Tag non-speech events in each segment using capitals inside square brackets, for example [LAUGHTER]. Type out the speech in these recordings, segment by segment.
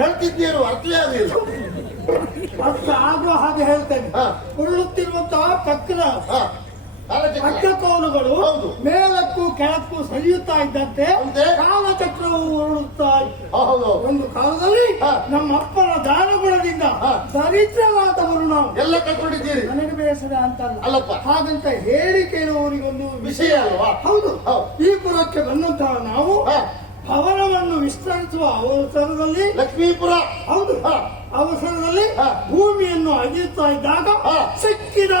ಹೇಳ್ತಿದ್ದೀರು ಅರ್ಥವೇ ಆಗಲಿಲ್ಲ ಅರ್ಥ ಆಗೋ ಹಾಗೆ ಹೇಳ್ತೇನೆ. ಉರುಳುತ್ತಿರುವಂತಹ ಚಕ್ರ ಹೌದು. ಮೇಲಕ್ಕೂ ಕೆಳಕ್ಕೂ ಸರಿಯುತ್ತಾ ಇದ್ದಂತೆ? ಕಾಲಚಕ್ರವು ಇತ್ತು ಒಂದು ಕಾಲದಲ್ಲಿ ನಮ್ಮ ಅಪ್ಪನ ದಾನಗುಣದಿಂದ. ದರಿದ್ರವಾದವರು ನಾವು ಎಲ್ಲ ಕಟ್ಕೊಂಡಿದ್ದೀರಿ ನನಗೆ ಬೇಸರ ಅಂತ ಅಲ್ಲಪ್ಪ ಹಾಗಂತ ಹೇಳಿ ಕೇಳುವವರಿಗೊಂದು ವಿಷಯ ಅಲ್ವಾ ಹೌದು. ಈ ಪುರಕ್ಕೆ ಬಂದಂತಹ ನಾವು ಭವನವನ್ನು ವಿಸ್ತರಿಸುವ ಅವಸರದಲ್ಲಿ ಲಕ್ಷ್ಮೀಪುರ ಹೌದು. ಅವಸರದಲ್ಲಿ. ಭೂಮಿಯನ್ನು ಅಗೆಯುತ್ತಾ ಇದ್ದಾಗ. ಸಿಕ್ಕಿದ.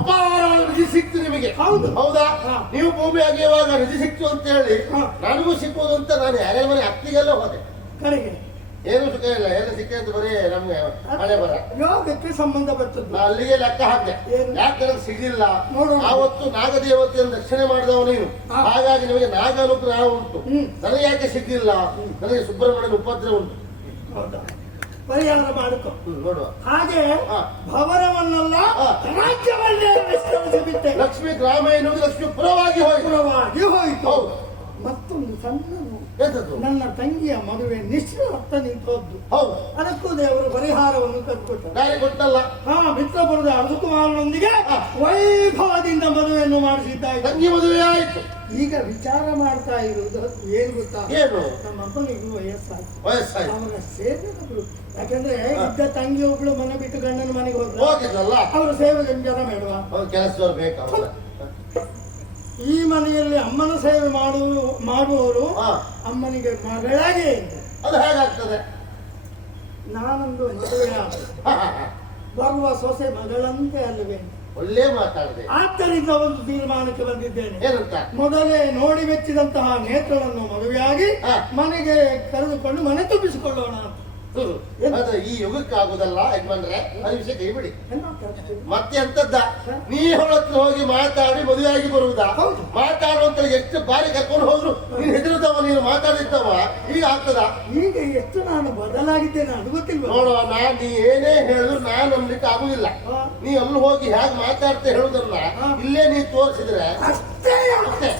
ಅಪಾರ ರುಚಿ ಸಿಕ್ತು ನಿಮಗೆ. ಹೌದು. ಹೌದಾ. ನೀವು ಭೂಮಿ ಅಗೆಯುವಾಗ ರುಚಿ ಸಿಕ್ತು ಅಂತ ಹೇಳಿ. ನನಗೂ ಸಿಕ್ಕುವುದು ಅಂತ ನಾನು ಯಾರೇ ಮನೆ ಅತ್ತಿಗೆಲ್ಲ ಹೋದೆ. ಕಡೆಗೆ ಏನು ಸುಖ ಇಲ್ಲ ಏನು ಸಿಕ್ಕ ಅಂತ ಬರೀ ನಮ್ಗೆ ಹಳೆ ಬರ ಯೋಗಕ್ಕೆ ಸಂಬಂಧಪಟ್ಟದ್ದು ನಾ ಅಲ್ಲಿಗೆ ಲೆಕ್ಕ ಹಾಕಿದೆ? ಯಾಕೆ ನನಗೆ ಸಿಗಲಿಲ್ಲ. ಆವತ್ತು ನಾಗದೇವತೆಯನ್ನು ರಕ್ಷಣೆ ಮಾಡಿದವ ನೀನು. ಹಾಗಾಗಿ ನಿಮಗೆ ನಾಗ ಅನುಗ್ರಹ ಉಂಟು. ನನಗೆ ಯಾಕೆ ಸಿಗಲಿಲ್ಲ? ನನಗೆ ಸುಬ್ರಹ್ಮಣ್ಯನ ಉಪದ್ರ ಉಂಟು. ಹೌದಾ? ಪರಿಹಾರ ಮಾಡಿಕೊ. ನೋಡುವ. ಹಾಗೆ ಹಾ. ರಾಜ್ಯವನ್ನೇ ವಿಸ್ತರಿಸಿಬಿಟ್ಟೆ ಲಕ್ಷ್ಮೀ ಗ್ರಾಮ ಎನ್ನುವುದು ಲಕ್ಷ್ಮಿ ಪುರವಾಗಿ ಹೋಯ್ತು. ಪುರವಾಗಿ ಹೋಯಿತು. ಹೌದು. ಸಣ್ಣ ನನ್ನ ತಂಗಿಯ ಮದುವೆ ನಿಶ್ಚಿತ ನಿಂತೋದ್ದು. ಹೌದು. ಅದಕ್ಕೂ ದೇವರು ಪರಿಹಾರವನ್ನು ತಂದುಕೊಟ್ಟರು ಗೊತ್ತಲ್ಲ ಹಾ ಮಿತ್ರಪುರದ ಅರ್ಧಕುಮಾರನೊಂದಿಗೆ. ವೈಭವದಿಂದ ಮದುವೆಯನ್ನು ಮಾಡಿಸಿದ್ದಾಯ್ತು. ತಂಗಿ ಮದುವೆ ಆಯ್ತು. ಈಗ ವಿಚಾರ ಮಾಡ್ತಾ ಇರುವುದು ಏನ್ ಗೊತ್ತಾ? ಏನು? ನಮ್ಮ ಅಪ್ಪನಿಗೂ ವಯಸ್ಸಾಯ್ತು. ವಯಸ್ಸಾಯ್ತು. ಅವರ ಸೇವೆಗಳು ಯಾಕಂದ್ರೆ ಇದ್ದ ತಂಗಿ ಒಬ್ಳು ಮನೆ ಬಿಟ್ಟು ಗಂಡನ ಮನೆಗೆ ಹೋದ್ರು ಅವರ ಸೇವೆ ಜನ ಬೇಡವಾ? ಕೆಲಸ ಬೇಕಾ? ಈ ಮನೆಯಲ್ಲಿ ಅಮ್ಮನ ಸೇವೆ ಮಾಡುವ ಮಾಡುವವರು ಅಮ್ಮನಿಗೆ ಮಗಳಾಗಿ. ಅದು ಹೇಗಾಗ್ತದೆ ನಾನೊಂದು. ಬರುವ ಸೊಸೆ ಮಗಳಂತೆ ಅಲ್ಲವೇ ಒಳ್ಳೆ ಮಾತಾಡಿದೆ ಆದ್ದರಿಂದ ಒಂದು ತೀರ್ಮಾನಕ್ಕೆ ಬಂದಿದ್ದೇನೆ ಮೊದಲೇ ನೋಡಿ ಮೆಚ್ಚಿದಂತಹ ನೇತ್ರವನ್ನು ಮದುವೆಯಾಗಿ. ಮನೆಗೆ ಕರೆದುಕೊಂಡು ಮನೆ ತುಂಬಿಸಿಕೊಳ್ಳೋಣ. ಅದು ಈ ಯುಗಕ್ಕೆ ಆಗುದಲ್ಲ ಯಜಮಾನ್ರೆ ಅದು ವಿಷಯ ಕೈ ಬಿಡಿ ಮತ್ತೆ ಎಂತದ್ದ ನೀ ಹೊಳತ್ರ ಹೋಗಿ ಮಾತಾಡಿ ಮದುವೆಯಾಗಿ ಬರುವುದಾ. ಮಾತಾಡುವಂತ ಎಷ್ಟು ಬಾರಿ ಕರ್ಕೊಂಡು ಹೋದ್ರು ನೀನು ಹೆದರುತ್ತವ ನೀನು ಮಾತಾಡಿದ್ದವ ಈಗ ಆಗ್ತದ ಈಗ ಎಷ್ಟು ನಾನು ಬದಲಾಗಿದ್ದೇನೆ ಅದು ಗೊತ್ತಿಲ್ಲ ನೋಡುವ ನಾ ನೀ ಏನೇ ಹೇಳಿದ್ರು ನಾನು ನಂಬಲಿಕ್ಕೆ ಆಗುದಿಲ್ಲ ನೀ ಅಲ್ಲಿ ಹೋಗಿ ಹೇಗೆ ಮಾತಾಡ್ತಾ ಹೇಳುದನ್ನ ಇಲ್ಲೇ ನೀ ತೋರಿಸಿದ್ರೆ ಅಷ್ಟೇ ಅಷ್ಟೇ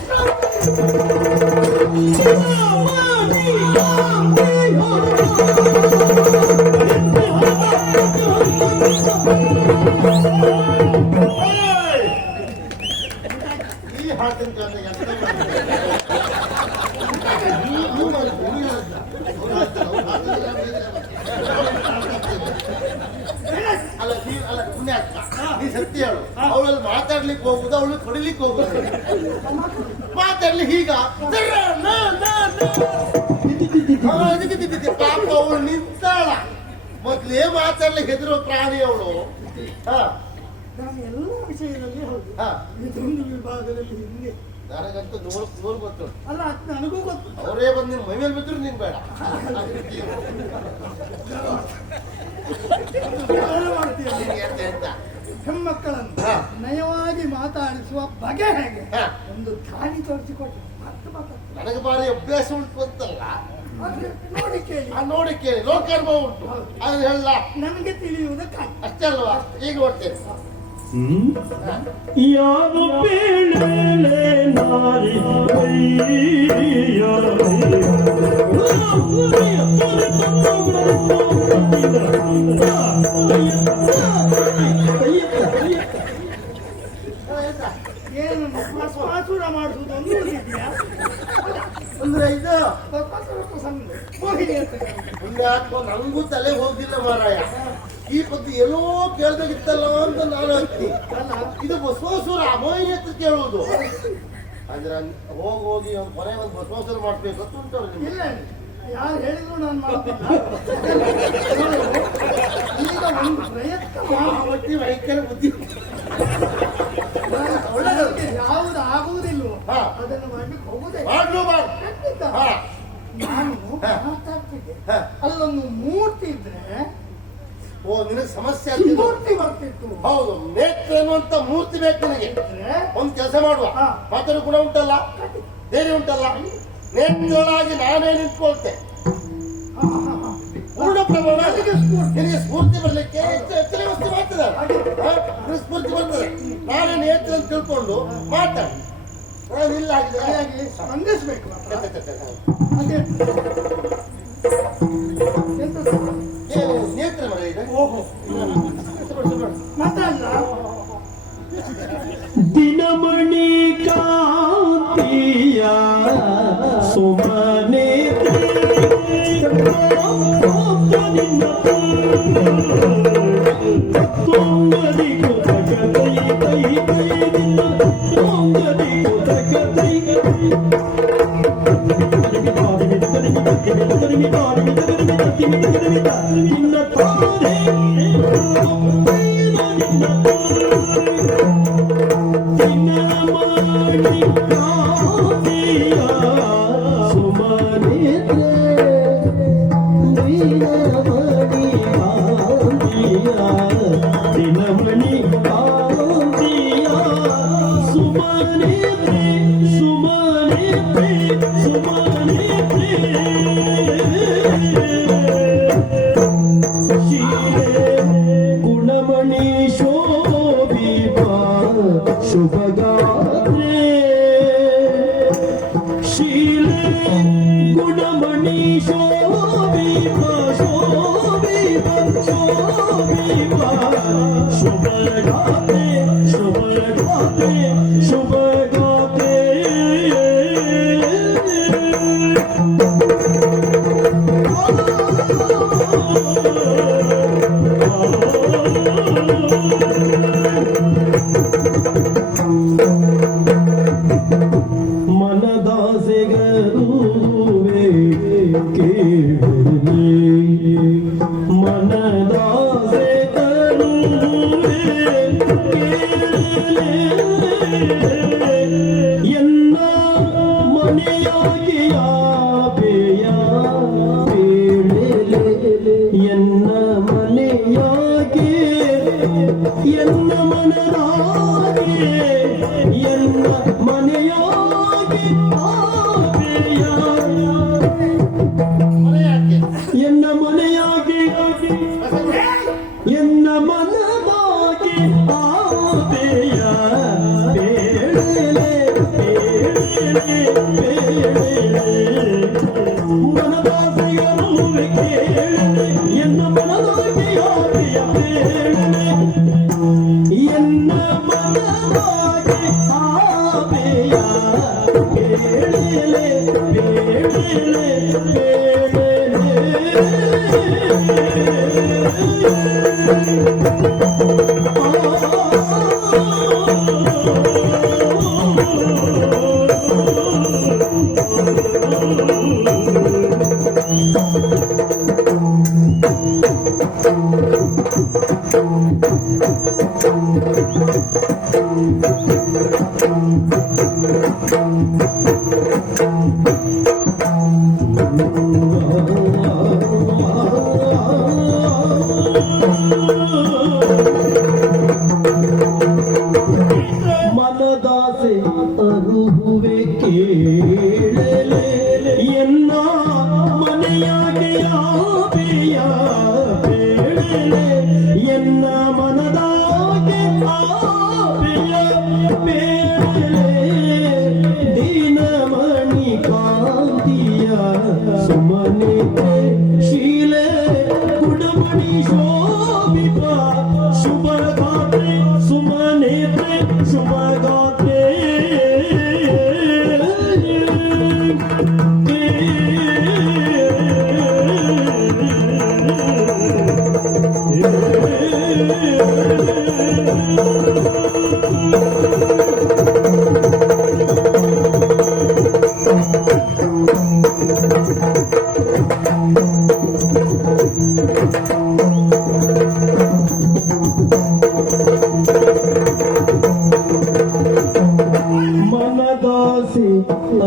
ಮಾತಾಡ್ಲಿ ಹೀಗ ಪಾಪ ಅವಳು ನಿಂತಾಳ. ಮೊದ್ಲೇ ಮಾತಲ್ಲಿ ಹೆದರೋ ಪ್ರಾಣಿ ಅವಳು. ಹಾ. ನಾನು ಎಲ್ಲ ವಿಷಯದಲ್ಲಿ ಹೌದು. ಇದೊಂದು ವಿಭಾಗದಲ್ಲಿ ಹಿಂದೆ ನನಗಂತೂ ನೂರು ನೂರು ಗೊತ್ತು. ಅಲ್ಲ ಅದ್ ನನಗೂ ಗೊತ್ತು. ಅವರೇ ಬಂದು ನಿನ್ ಮೈ ಮೇಲೆ ಬಿದ್ರು ನೀನು ಬೇಡ. ಮಾಡ್ತೀಯ ಅಂತ? ಹೆಣ್ಮಕ್ಕಳನ್ನು. ಮಾತಾಡಿಸುವ ಬಗೆ ಹೇಗೆ? ಹಾ. ಒಂದು ದಾರಿ ತೋರಿಸಿಕೊಟ್ಟು ಮತ್ತೆ ನನಗೆ ಬಾರಿ ಅಭ್ಯಾಸ ಉಂಟು ಗೊತ್ತಲ್ಲ ಆದ್ರೆ ನೋಡಿ ಕೇಳಿ. ಆ ನೋಡಿ ಕೇಳಿ. ಲೋಕಾನುಭವ ಉಂಟು. ಅದು ಹೇಳ ನನಗೆ ತಿಳಿಯುವುದಕ್ಕಾಗಿ ಅಷ್ಟೇ ಅಲ್ವಾ? ಈಗ ಹೊಟ್ಟೆ ಯಾವ ಬೇಳೆ ನಾರಿ ಏನು ಭಸ್ಮಾಸುರ ಮಾಡಿಸುವುದು ಒಂದು ಅಂದ್ರೆ ಇದು ಅಂತ. ಪುಣ್ಯಾತ್ಮ ನಂಗೂ ತಲೆ ಹೋಗಿಲ್ಲ ಮಾರಾಯ. ಈ ಬಗ್ಗೆ ಎಲ್ಲೋ ಕೇಳ್ದಾಗಿತ್ತಲ್ಲ ಅಂತ ನಾನು ಹಾಕಿ ಅಲ್ಲ ಇದು ಬಸವಸುರ ಅಮೋಯ್ ಅಂತ ಕೇಳುವುದು. ಅಂದ್ರೆ ಹೋಗಿ ಹೋಗಿ ಒಂದು ಕೊನೆ ಒಂದು ಬಸವಸುರ ಮಾಡ್ಬೇಕು ಅಂತ ಉಂಟು ಇಲ್ಲ ಯಾರು ಹೇಳಿದ್ರು ನಾನು ಮಾಡ್ತೀನಿ [LAUGHS] ಈಗ ಒಂದು ಪ್ರಯತ್ನ ಮಾಡಿ. ವೈಕಲ್ ಬುದ್ಧಿ ಒಳ್ಳೆದಕ್ಕೆ ಯಾವುದು ಆಗುವುದಿಲ್ವೋ ಹಾ. ಅದನ್ನು ಮಾಡ್ಲಿಕ್ಕೆ ಹೋಗುದೇ ಮಾಡ್ಲು ಮಾಡು ಖಂಡಿತ. ಹಾ ನಾನು ಹಾ. ಮಾತಾಡ್ತಿದ್ದೆ ಹಾ. ಅಲ್ಲೊಂದು ಮೂರ್ತಿ ಇದ್ರೆ ಓ ನಿನಗೆ ಸಮಸ್ಯೆ ಮೂರ್ತಿ ಬರ್ತಿತ್ತು. ಹೌದು ನೇತ್ರ ಅನ್ನುವಂತ ಮೂರ್ತಿ ಬೇಕು ನನಗೆ. ಒಂದು ಕೆಲಸ ಮಾಡುವ. ಮಾತಾಡೋ ಗುಣ ಉಂಟಲ್ಲ? ಬೇರೆ ಉಂಟಲ್ಲ? ನೇತ್ರಗಳಾಗಿ ನಾನೇ ನಿಂತ್ಕೊಳ್ತೆ. ಪೂರ್ಣ ಪ್ರಮಾಣ ನಿನಗೆ ಸ್ಫೂರ್ತಿ. ಬರ್ಲಿಕ್ಕೆ ಎಚ್ಚರ ವ್ಯವಸ್ಥೆ ಮಾಡ್ತದೆ ಸ್ಫೂರ್ತಿ ಬರ್ತದೆ. ನಾನೇ ನೇತ್ರ ಅಂತ ತಿಳ್ಕೊಂಡು ಮಾತಾಡಿ. ನಾನು ಇಲ್ಲ ಆಗಿದೆ. ಅದೇ Thank you. Good morning. ಯಾಕೆ Thank you. দিয়া সুমনে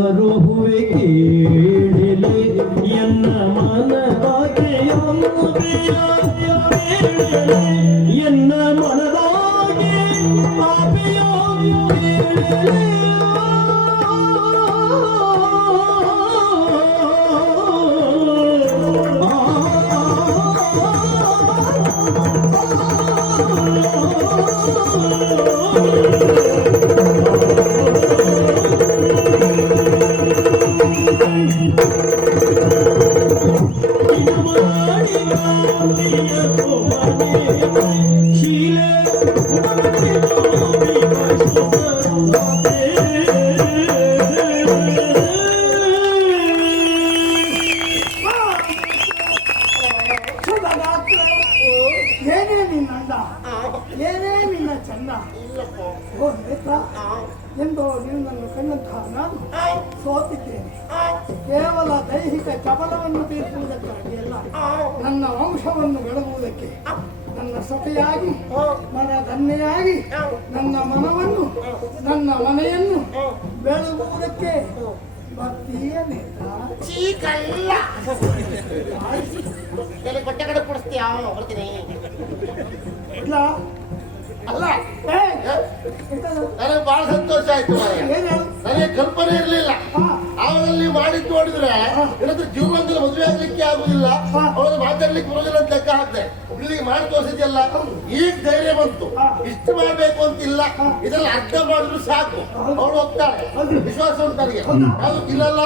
ಅರುಹುವೆ ಕೇಳಲೆ ಎನ್ನ ಮನದಾಗೆ ಅಂಬೆಯ ಬೇಡಲೆ ವಂಶವನ್ನು ಬೆಳಗುವುದಕ್ಕೆ ನನ್ನ ಸತೆಯಾಗಿ ನನ್ನ ಮನ ಧನ್ಯೆಯಾಗಿ ನನ್ನ ಮನವನ್ನು ನನ್ನ ಮನೆಯನ್ನು ಬೆಳಗುವುದಕ್ಕೆ ಭಕ್ತಿಯ ನೇತ್ರ? ಚೀ ಕಳ್ಳ ಎಲ್ಲಿ ಕೊಟ್ಟೆ ಕಡೆ ಕೊಡಿಸ್ತೀಯ ಕೊಡ್ತೀನಿ ಇಲ್ಲ. ಅಲ್ಲ. ನನಗೆ ಬಹಳ ಸಂತೋಷ ಆಯ್ತು? ನನಗೆ ಕಲ್ಪನೆ ಇರಲಿಲ್ಲ. ಏನಾದ್ರೂ ಜೀವನದಲ್ಲಿ ಮದುವೆ ಆಗ್ಲಿಕ್ಕೆ ಆಗುದಿಲ್ಲ. ಅವಳು ಮಾತಾಡ್ಲಿಕ್ಕೆ ಬರೋದಿಲ್ಲ ಅಂತ ಲೆಕ್ಕ ಹಾಕ್ದೆ. ಇಲ್ಲಿಗೆ ಮಾಡಿ ತೋರಿಸಿದ್ಯಲ್ಲ ಈಗ ಧೈರ್ಯ ಬಂತು. ಇಷ್ಟು ಮಾಡ್ಬೇಕು ಅಂತಿಲ್ಲ. ಇದ್ರಲ್ಲಿ ಅರ್ಥ ಮಾಡಿದ್ರು ಸಾಕು. ಅವಳು ಹೋಗ್ತಾಳೆ. ವಿಶ್ವಾಸ ಉಂಟು ನನಗೆ. ಅದು ಇಲ್ಲಲ್ಲ.